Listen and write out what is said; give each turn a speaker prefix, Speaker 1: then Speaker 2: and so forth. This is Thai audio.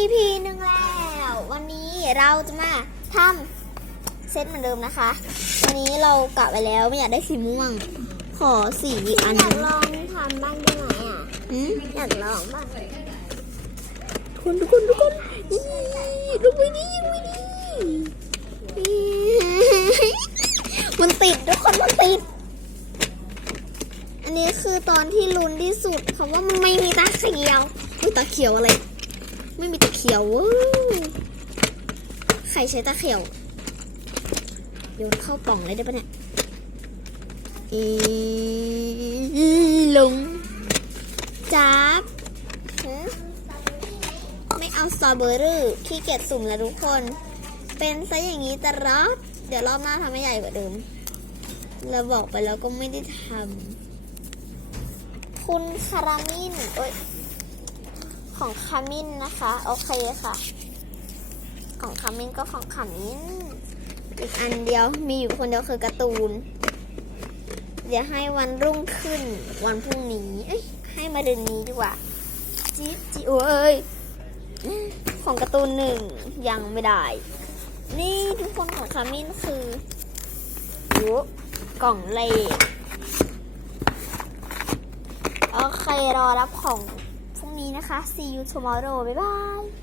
Speaker 1: EP หนึ่งแล้ว วันนี้เราจะมาทำเซตเหมือนเดิมนะคะ วันนี้เรากะไปแล้วไม่อยากได้สีม่วง ขอสีอีกอันห
Speaker 2: อยา
Speaker 1: นึ
Speaker 2: ก
Speaker 1: ง
Speaker 2: ลองทำบ้างได้ไหมอะ
Speaker 1: หืม
Speaker 2: อยากลองบ้าง
Speaker 1: ทุกคนทุกคนทุกคนอีลูกไม่ดียังไม่ดีอีมันติดทุกคนมันติด อันนี้คือตอนที่ลุ้นที่สุดคำว่ามันไม่มีตาเขียวอุ้ยตาเขียวอะไร ไม่มีตาเขียวใครใช้ตาเขียวโยนเข้ากล่องเลยได้ปะเนี่ยอีลงจับไม่เอาสตรอเบอรี่ขี้เกียจสุ่มแล้วทุกคน เป็นซะอย่างนี้ตลอดเดี๋ยวรอบหน้าทำให้ใหญ่กว่าเดิมเราบอกไปแล้วก็ไม่ได้ทำคุณคารามินโอ้ย ของคามินนะคะ โอเคค่ะ ของคามินก็ของคามินอีกอันเดียวมีอยู่คนเดียวคือการ์ตูน เดี๋ยวให้วันรุ่งขึ้นวันพรุ่งนี้เอ้ยให้มาเดือนนี้ดีกว่าจิ๊บจิโอ้ยของการ์ตูนหนึ่งยังไม่ได้ นี่ทุกคนของคามินคือโอ้กล่องเลขโอเครอรับของ นะคะ see you tomorrow บ๊ายบาย